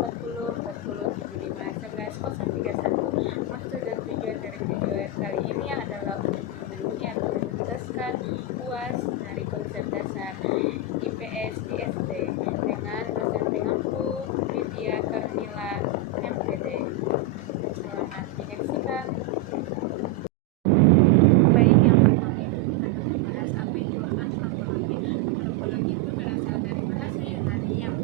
40 40 75 11 31. Maksud dan tujuan dari video kali ini adalah untuk memenuhi atau menjelaskan UAS dari konsep dasar IPS di SD dengan dosen pengampu Widya Karmila MPD. Selamat menyaksikan. Baik, yang pertama itu kita akan membahas apa itu antropologi. Antropologi itu berasal dari bahasa Yunani yang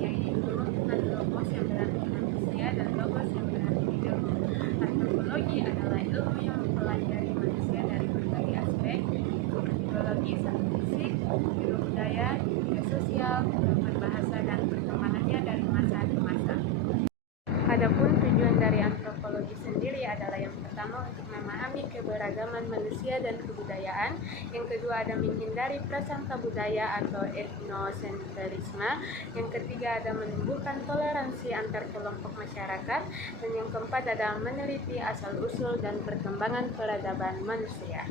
yaitu antropos yang berarti manusia dan logos yang berarti ilmu. Antropologi adalah ilmu yang mempelajari manusia dari berbagai aspek, biologis, fisik, budaya, juga sosial, berbahasa dan perkembangannya dari masa ke masa. Adapun tujuan dari antropologi sendiri adalah yang pertama untuk memahami keberagaman manusia dan kebudayaan, yang kedua ada menghindari prasangka budaya atau etnosentrisme, yang ketiga ada menumbuhkan toleransi antar kelompok masyarakat, dan yang keempat ada meneliti asal-usul dan perkembangan peradaban manusia.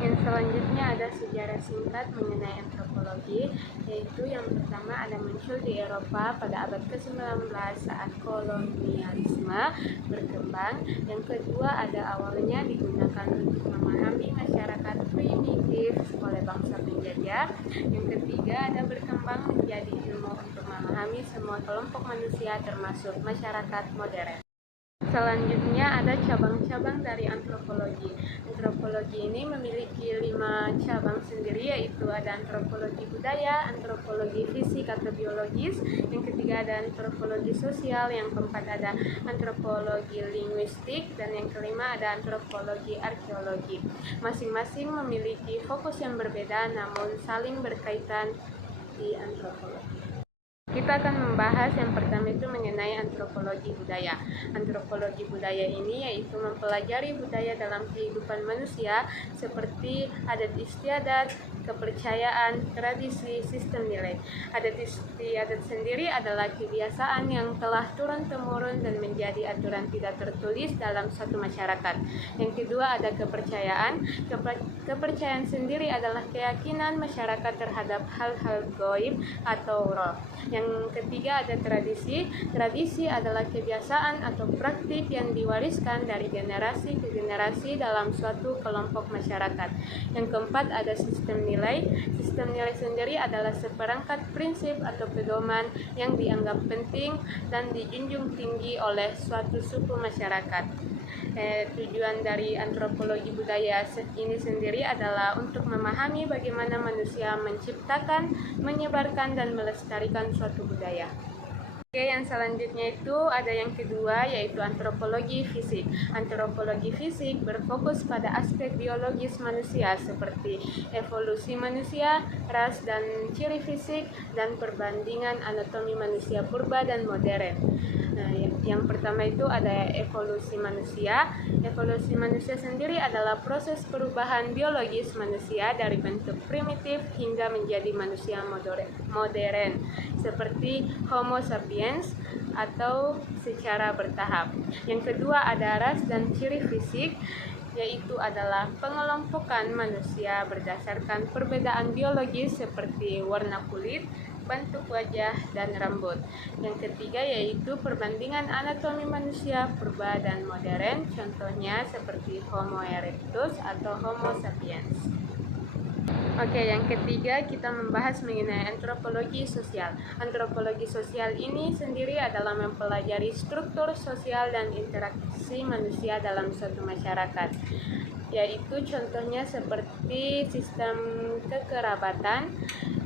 Yang selanjutnya ada sejarah singkat mengenai antropologi, yaitu yang pertama ada muncul di Eropa pada abad ke-19 saat kolonialisme berkembang. Yang kedua ada awalnya digunakan untuk memahami masyarakat primitif oleh bangsa penjajah. Yang ketiga ada berkembang menjadi ilmu untuk memahami semua kelompok manusia termasuk masyarakat modern. Selanjutnya ada cabang-cabang dari antropologi. Antropologi ini memiliki 5 cabang sendiri, yaitu ada antropologi budaya, antropologi fisik atau biologis, yang ketiga ada antropologi sosial, yang keempat ada antropologi linguistik, dan yang kelima ada antropologi arkeologi. Masing-masing memiliki fokus yang berbeda namun saling berkaitan di antropologi. Kita akan membahas yang pertama itu mengenai antropologi budaya. Antropologi budaya ini yaitu mempelajari budaya dalam kehidupan manusia seperti adat istiadat, kepercayaan, tradisi, sistem nilai. Adat istiadat sendiri adalah kebiasaan yang telah turun-temurun dan menjadi aturan tidak tertulis dalam suatu masyarakat. Yang kedua ada kepercayaan. Kepercayaan sendiri adalah keyakinan masyarakat terhadap hal-hal gaib atau roh. Yang ketiga ada tradisi. Tradisi adalah kebiasaan atau praktik yang diwariskan dari generasi ke generasi dalam suatu kelompok masyarakat. Yang keempat ada sistem nilai. Sistem nilai sendiri adalah seperangkat prinsip atau pedoman yang dianggap penting dan dijunjung tinggi oleh suatu suku masyarakat. Tujuan dari antropologi budaya ini sendiri adalah untuk memahami bagaimana manusia menciptakan, menyebarkan, dan melestarikan suatu budaya. Oke, yang selanjutnya itu ada yang kedua, yaitu antropologi fisik. Antropologi fisik berfokus pada aspek biologis manusia seperti evolusi manusia, ras dan ciri fisik, dan perbandingan anatomi manusia purba dan modern. Nah, yang pertama itu ada evolusi manusia. Evolusi manusia sendiri adalah proses perubahan biologis manusia dari bentuk primitif hingga menjadi manusia modern seperti Homo sapiens atau secara bertahap. Yang kedua ada ras dan ciri fisik, yaitu adalah pengelompokan manusia berdasarkan perbedaan biologis seperti warna kulit, bentuk wajah, dan rambut. Yang ketiga yaitu perbandingan anatomi manusia purba dan modern, contohnya seperti Homo erectus atau Homo sapiens. Oke, yang ketiga kita membahas mengenai antropologi sosial. Antropologi sosial ini sendiri adalah mempelajari struktur sosial dan interaksi manusia dalam suatu masyarakat, yaitu contohnya seperti sistem kekerabatan.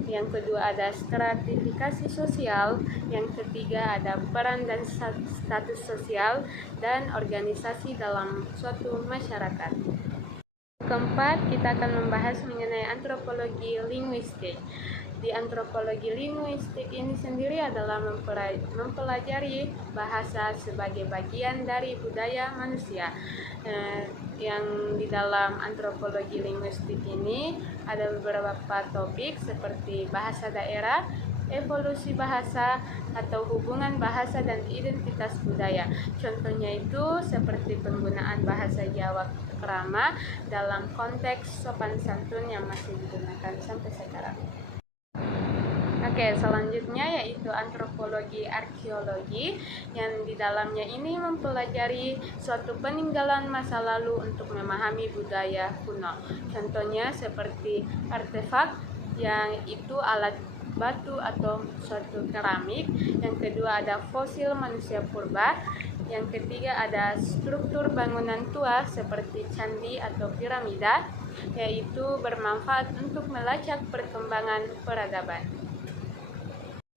Yang kedua ada stratifikasi sosial, yang ketiga ada peran dan status sosial dan organisasi dalam suatu masyarakat. Keempat, kita akan membahas mengenai antropologi linguistik. Di antropologi linguistik ini sendiri adalah mempelajari bahasa sebagai bagian dari budaya manusia. Yang di dalam antropologi linguistik ini ada beberapa topik seperti bahasa daerah, evolusi bahasa, atau hubungan bahasa dan identitas budaya. Contohnya itu seperti penggunaan bahasa Jawa krama dalam konteks sopan santun yang masih digunakan sampai sekarang. Oke, selanjutnya yaitu antropologi arkeologi yang di dalamnya ini mempelajari suatu peninggalan masa lalu untuk memahami budaya kuno. Contohnya seperti artefak yang itu alat batu atau suatu keramik. Yang kedua ada fosil manusia purba. Yang ketiga ada struktur bangunan tua seperti candi atau piramida, yaitu bermanfaat untuk melacak perkembangan peradaban.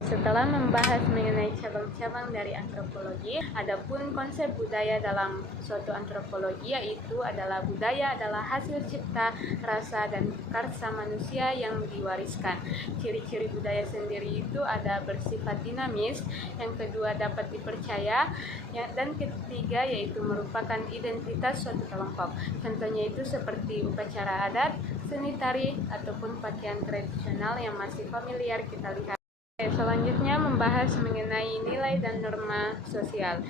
Setelah membahas mengenai cabang-cabang dari antropologi, adapun konsep budaya dalam suatu antropologi yaitu adalah budaya adalah hasil cipta, rasa, dan karsa manusia yang diwariskan. Ciri-ciri budaya sendiri itu ada bersifat dinamis, yang kedua dapat dipercaya, dan ketiga yaitu merupakan identitas suatu kelompok. Contohnya itu seperti upacara adat, seni tari, ataupun pakaian tradisional yang masih familiar kita lihat. Selanjutnya membahas mengenai nilai dan norma sosial.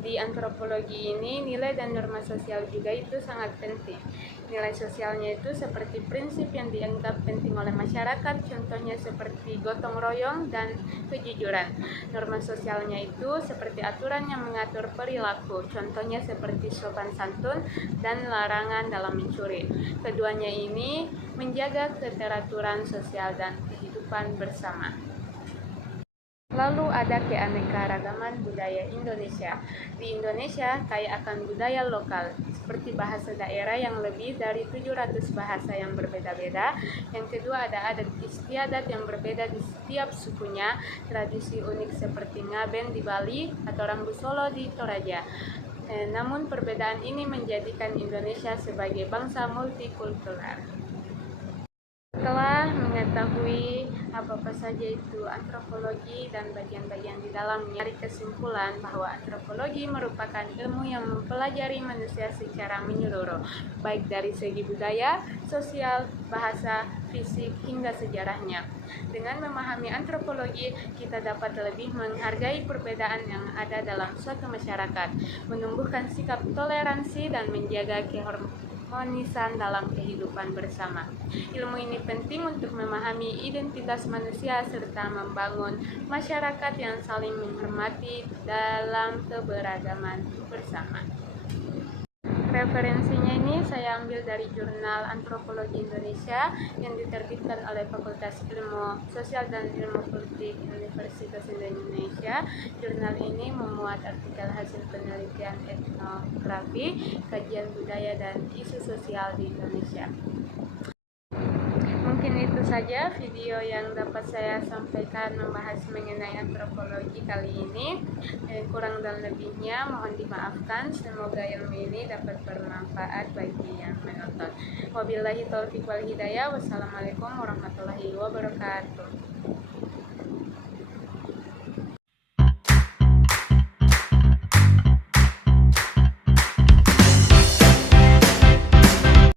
Di antropologi ini nilai dan norma sosial juga itu sangat penting. Nilai sosialnya itu seperti prinsip yang dianggap penting oleh masyarakat, contohnya seperti gotong royong dan kejujuran. Norma sosialnya itu seperti aturan yang mengatur perilaku, contohnya seperti sopan santun dan larangan dalam mencuri. Keduanya ini menjaga keteraturan sosial dan kehidupan bersama. Lalu ada keanekaragaman budaya Indonesia. Di Indonesia kaya akan budaya lokal, seperti bahasa daerah yang lebih dari 700 bahasa yang berbeda-beda. Yang kedua ada adat istiadat yang berbeda di setiap sukunya, tradisi unik seperti ngaben di Bali atau rambu Solo di Toraja. Namun perbedaan ini menjadikan Indonesia sebagai bangsa multikultural. Setelah mengetahui apa-apa saja itu antropologi dan bagian-bagian di dalamnya, dari kesimpulan bahwa antropologi merupakan ilmu yang mempelajari manusia secara menyeluruh, baik dari segi budaya, sosial, bahasa, fisik, hingga sejarahnya. Dengan memahami antropologi, kita dapat lebih menghargai perbedaan yang ada dalam suatu masyarakat, menumbuhkan sikap toleransi, dan menjaga keharmonisan dalam kehidupan bersama. Ilmu ini penting untuk memahami identitas manusia serta membangun masyarakat yang saling menghormati dalam keberagaman bersama. Referensinya ini saya ambil dari jurnal Antropologi Indonesia yang diterbitkan oleh Fakultas Ilmu Sosial dan Ilmu Politik Universitas Indonesia. Jurnal ini memuat artikel hasil penelitian etnografi, kajian budaya dan isu sosial di Indonesia. Mungkin itu saja video yang dapat saya sampaikan membahas mengenai antropologi kali ini. Kurang dan lebihnya mohon dimaafkan. Semoga ilmu ini dapat bermanfaat bagi yang menonton. Wabillahi taufiq wal hidayah. Wassalamualaikum warahmatullahi wabarakatuh.